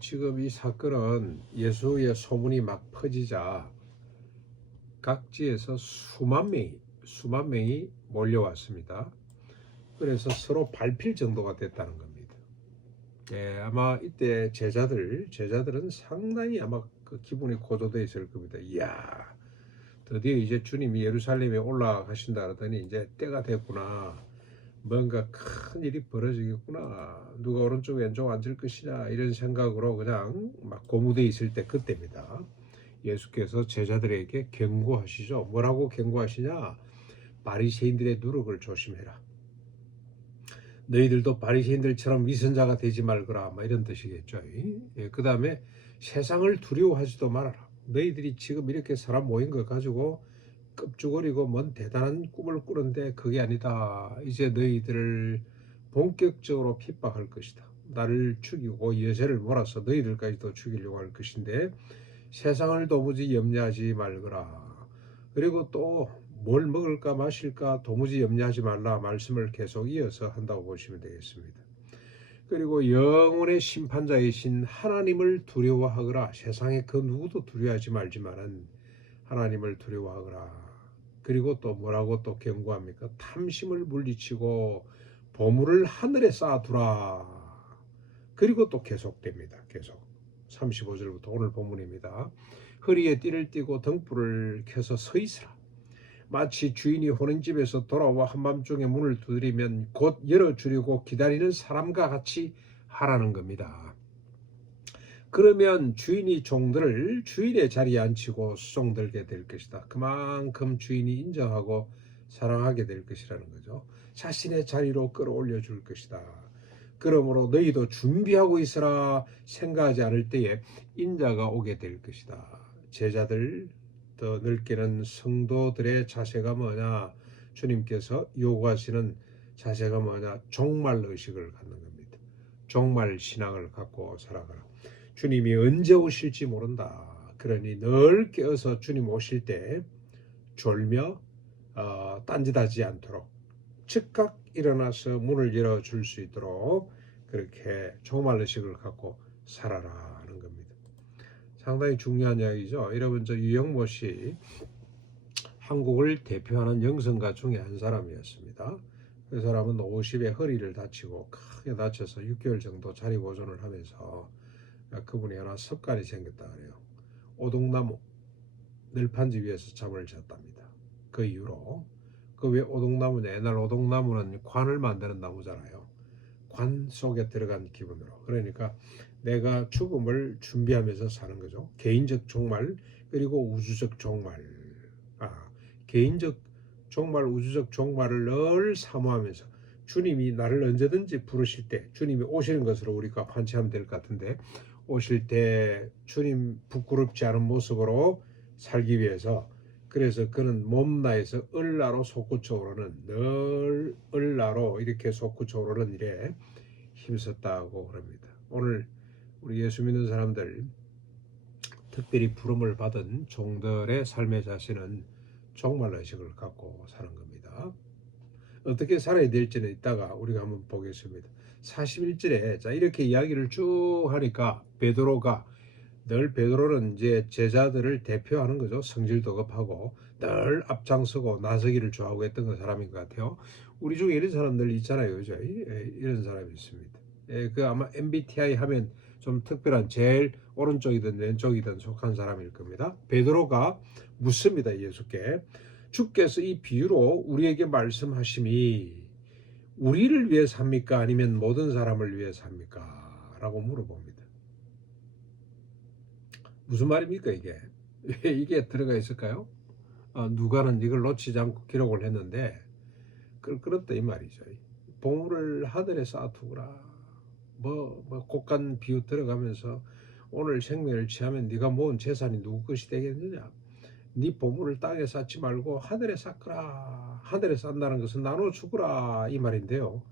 지금 이 사건은 예수의 소문이 막 퍼지자 각지에서 수만 명이 몰려왔습니다. 그래서 서로 밟힐 정도가 됐다는 겁니다. 아마 이때 제자들은 상당히 아마 그 기분이 고조되어 있을 겁니다. 이야, 드디어 이제 주님이 예루살렘에 올라가신다 그러더니 이제 때가 됐구나. 뭔가 큰 일이 벌어지겠구나. 누가 오른쪽 왼쪽 앉을 것이냐 이런 생각으로 그냥 막 고무돼 있을 때 그때입니다. 예수께서 제자들에게 경고하시죠. 뭐라고 경고하시냐? 바리새인들의 누룩을 조심해라. 너희들도 바리새인들처럼 위선자가 되지 말거라. 이런 뜻이겠죠. 그 다음에 세상을 두려워하지도 말아라. 너희들이 지금 이렇게 사람 모인 거 가지고 껍죽거리고 뭔 대단한 꿈을 꾸는데 그게 아니다. 이제 너희들을 본격적으로 핍박할 것이다. 나를 죽이고 여세를 몰아서 너희들까지도 죽이려고 할 것인데 세상을 도무지 염려하지 말거라. 그리고 또 뭘 먹을까 마실까 도무지 염려하지 말라 말씀을 계속 이어서 한다고 보시면 되겠습니다. 그리고 영원의 심판자이신 하나님을 두려워하거라. 세상에 그 누구도 두려워하지 말지만은 하나님을 두려워하거라. 그리고 또 뭐라고 또 경고합니까? 탐심을 물리치고 보물을 하늘에 쌓아두라. 그리고 또 계속됩니다. 계속 35절부터 오늘 본문입니다. 허리에 띠를 띠고 등불을 켜서 서 있으라. 마치 주인이 호는 집에서 돌아와 한밤중에 문을 두드리면 곧 열어주려고 기다리는 사람과 같이 하라는 겁니다. 그러면 주인이 종들을 주인의 자리에 앉히고 수종들게 될 것이다. 그만큼 주인이 인정하고 사랑하게 될 것이라는 거죠. 자신의 자리로 끌어올려 줄 것이다. 그러므로 너희도 준비하고 있으라. 생각하지 않을 때에 인자가 오게 될 것이다. 제자들, 더 넓게는 성도들의 자세가 뭐냐? 주님께서 요구하시는 자세가 뭐냐? 종말 의식을 갖는 겁니다. 종말 신앙을 갖고 살아가라. 주님이 언제 오실지 모른다. 그러니 늘 깨어서 주님 오실 때 졸며 딴짓하지 않도록 즉각 일어나서 문을 열어줄 수 있도록 그렇게 종말 의식을 갖고 살아라는 겁니다. 상당히 중요한 이야기죠. 여러분, 저 유영모 씨 한국을 대표하는 영성가 중에 한 사람이었습니다. 그 사람은 50에 허리를 다치고 크게 다쳐서 6개월 정도 자리 보존을 하면서 그분이 하나 습관이 생겼다 그래요. 오동나무 늘판지 위에서 잠을 잤답니다. 그 이후로 그 왜 오동나무냐? 옛날 오동나무는 관을 만드는 나무잖아요. 관 속에 들어간 기분으로. 그러니까 내가 죽음을 준비하면서 사는 거죠. 개인적 종말 그리고 우주적 종말. 개인적 종말, 우주적 종말을 늘 사모하면서 주님이 나를 언제든지 부르실 때 주님이 오시는 것으로 우리가 환치하면 될 것 같은데 오실 때 주님 부끄럽지 않은 모습으로 살기 위해서 그래서 그는 몸나에서 을나로 솟구쳐오르는 늘 을나로 이렇게 솟구쳐오르는 일에 힘썼다고 그럽니다. 오늘 우리 예수 믿는 사람들 특별히 부름을 받은 종들의 삶의 자세는 종말 의식을 갖고 사는 겁니다. 어떻게 살아야 될지는 이따가 우리가 한번 보겠습니다. 41절에 자 이렇게 이야기를 쭉 하니까 베드로는 이제 제자들을 대표하는 거죠. 성질도 급하고 늘 앞장서고 나서기를 좋아하고 했던 그 사람인 것 같아요. 우리 중에 이런 사람들 있잖아요. 그죠? 이런 사람이 있습니다. 그 아마 MBTI 하면 좀 특별한 제일 오른쪽이든 왼쪽이든 속한 사람일 겁니다. 베드로가 묻습니다. 예수께. 주께서 이 비유로 우리에게 말씀하심이 우리를 위해서 합니까? 아니면 모든 사람을 위해서 합니까? 라고 물어봅니다. 무슨 말입니까 이게? 왜 이게 들어가 있을까요? 누가는 이걸 놓치지 않고 기록을 했는데 그렇다 이 말이죠. 보물을 하늘에 쌓아두거라. 곡간 비유 들어가면서 오늘 생명을 취하면 네가 모은 재산이 누구 것이 되겠느냐? 네 보물을 땅에 쌓지 말고 하늘에 쌓거라. 하늘에 쌓는다는 것은 나눠 주거라 이 말인데요.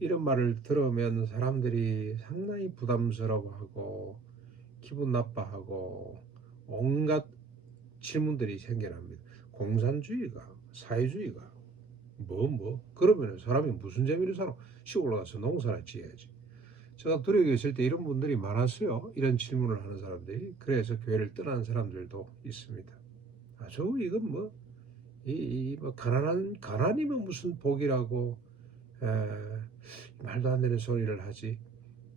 이런 말을 들으면 사람들이 상당히 부담스러워하고 기분 나빠하고 온갖 질문들이 생겨납니다. 공산주의가 사회주의가 그러면 사람이 무슨 재미로 살아? 시골로 가서 농사나 지어야지. 제가 두려에 있을 때 이런 분들이 많았어요. 이런 질문을 하는 사람들이. 그래서 교회를 떠난 사람들도 있습니다. 아주 이건 뭐, 뭐 가난이면 무슨 복이라고, 에, 말도 안 되는 소리를 하지.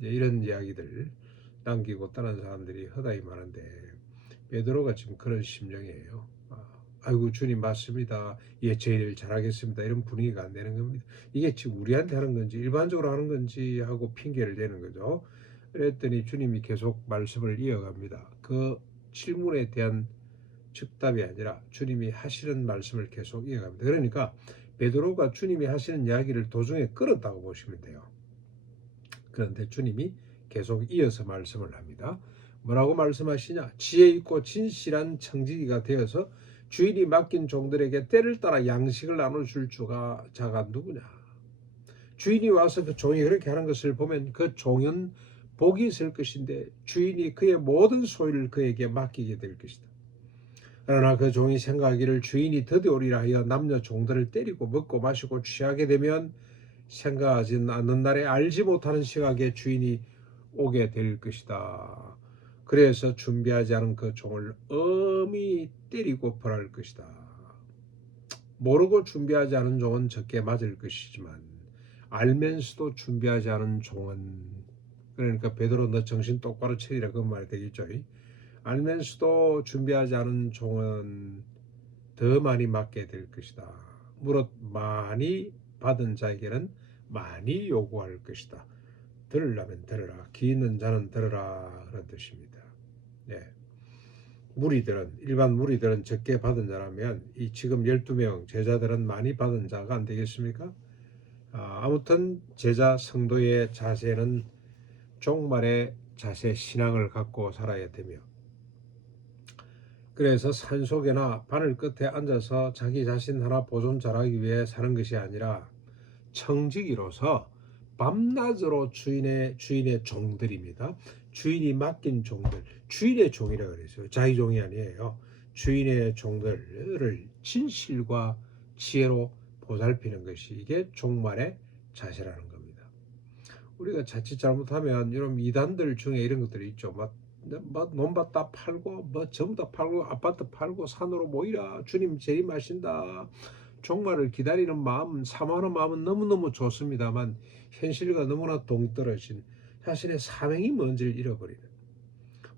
이런 이야기들 남기고 떠난 사람들이 허다히 많은데, 베드로가 지금 그런 심정이에요. 아이고 주님 맞습니다. 예, 제 일 잘하겠습니다. 이런 분위기가 안 되는 겁니다. 이게 지금 우리한테 하는 건지 일반적으로 하는 건지 하고 핑계를 대는 거죠. 그랬더니 주님이 계속 말씀을 이어갑니다. 그 질문에 대한 즉답이 아니라 주님이 하시는 말씀을 계속 이어갑니다. 그러니까 베드로가 주님이 하시는 이야기를 도중에 끌었다고 보시면 돼요. 그런데 주님이 계속 이어서 말씀을 합니다. 뭐라고 말씀하시냐? 지혜 있고 진실한 청지기가 되어서 주인이 맡긴 종들에게 때를 따라 양식을 나눠줄 자가 누구냐? 주인이 와서 그 종이 그렇게 하는 것을 보면 그 종은 복이 있을 것인데 주인이 그의 모든 소유를 그에게 맡기게 될 것이다. 그러나 그 종이 생각하기를 주인이 더디오리라 하여 남녀 종들을 때리고 먹고 마시고 취하게 되면 생각하지 않는 날에 알지 못하는 시각에 주인이 오게 될 것이다. 그래서 준비하지 않은 그 종을 엄히 때리고 벌할 것이다. 모르고 준비하지 않은 종은 적게 맞을 것이지만 알면서도 준비하지 않은 종은, 그러니까 베드로 너 정신 똑바로 차리라 그 말 되겠죠. 알면서도 준비하지 않은 종은 더 많이 맞게 될 것이다. 무릇 많이 받은 자에게는 많이 요구할 것이다. 들으려면 들으라. 귀 있는 자는 들으라. 그런 뜻입니다. 네. 일반 무리들은 적게 받은 자라면 이 지금 12명 제자들은 많이 받은 자가 안 되겠습니까? 아무튼 제자 성도의 자세는 종말의 자세 신앙을 갖고 살아야 되며, 그래서 산속에나 바늘 끝에 앉아서 자기 자신 하나 보존 잘하기 위해 사는 것이 아니라 청지기로서 밤낮으로 주인의 종들입니다. 주인이 맡긴 종들, 주인의 종이라 그랬어요. 자기 종이 아니에요. 주인의 종들을 진실과 지혜로 보살피는 것이 이게 종말의 자세라는 겁니다. 우리가 자칫 잘못하면 이런 이단들 중에 이런 것들이 있죠. 논밭 다 팔고 전부 다 팔고 아파트 팔고 산으로 모이라 주님 재림하신다. 종말을 기다리는 마음, 사모하는 마음은 너무너무 좋습니다만 현실과 너무나 동떨어진 자신의 사명이 뭔지를 잃어버리는,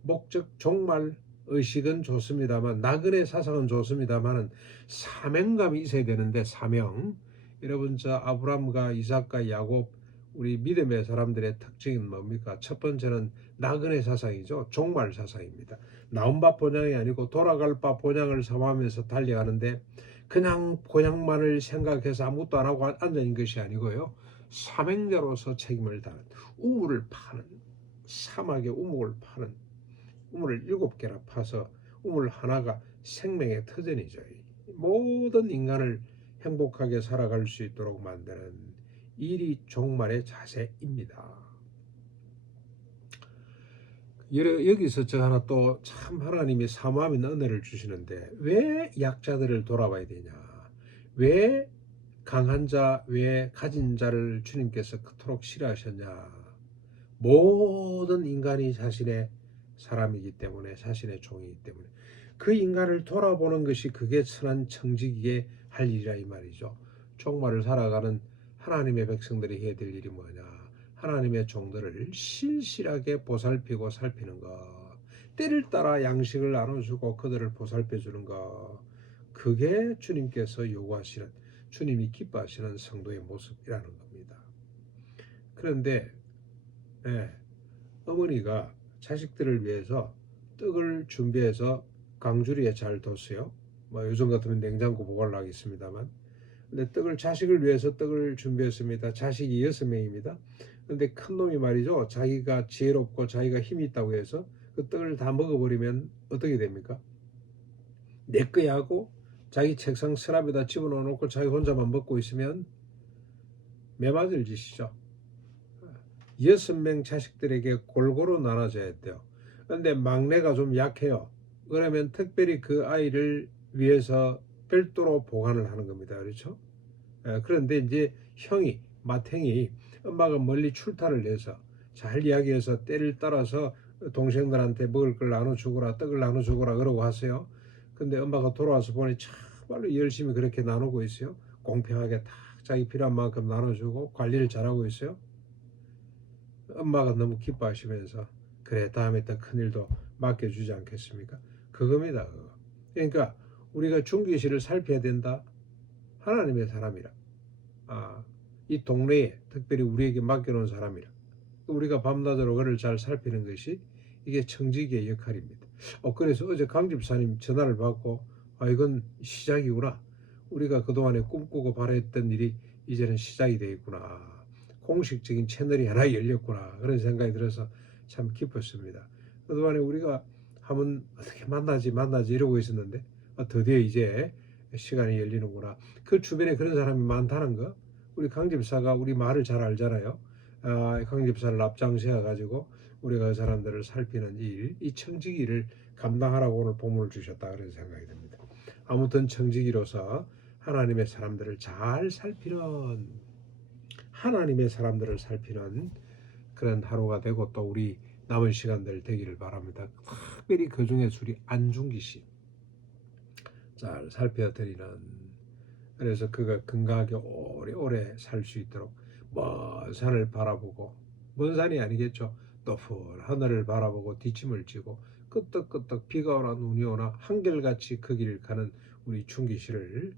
목적 종말 의식은 좋습니다만 나그네 사상은 좋습니다만 사명감이 있어야 되는데, 사명, 여러분 저 아브라함과 이삭과 야곱 우리 믿음의 사람들의 특징은 뭡니까? 첫 번째는 나그네 사상이죠. 종말 사상입니다. 나온 바 본향이 아니고 돌아갈 바 본향을 사모하면서 달려가는데 그냥 본향만을 생각해서 아무것도 안 하고 앉아있는 것이 아니고요. 사명자로서 책임을 다하는, 우물을 파는, 사막의 우물을 파는, 우물을 7개나 파서 우물 하나가 생명의 터전이죠. 모든 인간을 행복하게 살아갈 수 있도록 만드는 일이 종말의 자세입니다. 여기서 저 하나 또 참 하나님이 사모함 있는 은혜를 주시는데, 왜 약자들을 돌아봐야 되냐? 왜 강한 자, 왜 가진 자를 주님께서 그토록 싫어하셨냐? 모든 인간이 자신의 사람이기 때문에, 자신의 종이기 때문에 그 인간을 돌아보는 것이 그게 선한 청지기의 할 일이라 이 말이죠. 종말을 살아가는 하나님의 백성들이 해야 될 일이 뭐냐? 하나님의 종들을 신실하게 보살피고 살피는 것, 때를 따라 양식을 나눠주고 그들을 보살펴주는 것, 그게 주님께서 요구하시는, 주님이 기뻐하시는 성도의 모습이라는 겁니다. 그런데 어머니가 자식들을 위해서 떡을 준비해서 강주리에 잘 뒀어요. 요즘 같으면 냉장고 보관을 하겠습니다만, 근데 자식을 위해서 떡을 준비했습니다. 자식이 6명입니다. 근데 큰 놈이 말이죠, 자기가 지혜롭고 자기가 힘이 있다고 해서 그 떡을 다 먹어버리면 어떻게 됩니까? 내 거야 하고 자기 책상 서랍에다 집어넣어 놓고 자기 혼자만 먹고 있으면 매맞을 짓이죠. 6명 자식들에게 골고루 나눠줘야 돼요. 근데 막내가 좀 약해요. 그러면 특별히 그 아이를 위해서 별도로 보관을 하는 겁니다. 그렇죠? 그런데 이제 맏형이 엄마가 멀리 출타를 내서 잘 이야기해서 때를 따라서 동생들한테 먹을 걸 나눠주거라, 떡을 나눠주거라 그러고 하세요. 근데 엄마가 돌아와서 보니 정말로 열심히 그렇게 나누고 있어요. 공평하게 딱 자기 필요한 만큼 나눠주고 관리를 잘하고 있어요. 엄마가 너무 기뻐하시면서 그래 다음에 더 큰일도 맡겨주지 않겠습니까? 그겁니다. 그거. 그러니까 우리가 중기시를 살펴야 된다. 하나님의 사람이라. 이 동네에 특별히 우리에게 맡겨놓은 사람이라. 우리가 밤낮으로 그를 잘 살피는 것이 이게 청지기의 역할입니다. 그래서 어제 강 집사님 전화를 받고 이건 시작이구나. 우리가 그동안에 꿈꾸고 바랬던 일이 이제는 시작이 되겠구나. 공식적인 채널이 하나 열렸구나. 그런 생각이 들어서 참 기뻤습니다. 그동안에 우리가 한번 어떻게 만나지 이러고 있었는데 드디어 이제 시간이 열리는구나. 그 주변에 그런 사람이 많다는 거. 우리 강 집사가 우리 말을 잘 알잖아요. 강 집사를 앞장세워 가지고 우리가 그 사람들을 살피는 일, 이 청지기를 감당하라고 오늘 본문을 주셨다 그런 생각이 듭니다. 아무튼 청지기로서 하나님의 사람들을 잘 살피는 하나님의 사람들을 살피는 그런 하루가 되고 또 우리 남은 시간들 되기를 바랍니다. 특별히 그 중에 우리 안중기 씨 잘 살펴드리는 그래서 그가 건강하게 오래오래 살 수 있도록 먼 산을 바라보고 먼 산이 아니겠죠. 높은 하늘을 바라보고 뒷짐을 지고 끄떡끄떡 비가 오나 눈이 오나 한결같이 그 길을 가는 우리 충기 씨를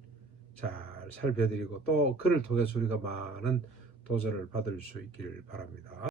잘 살펴드리고 또 그를 통해서 우리가 많은 도전을 받을 수 있기를 바랍니다.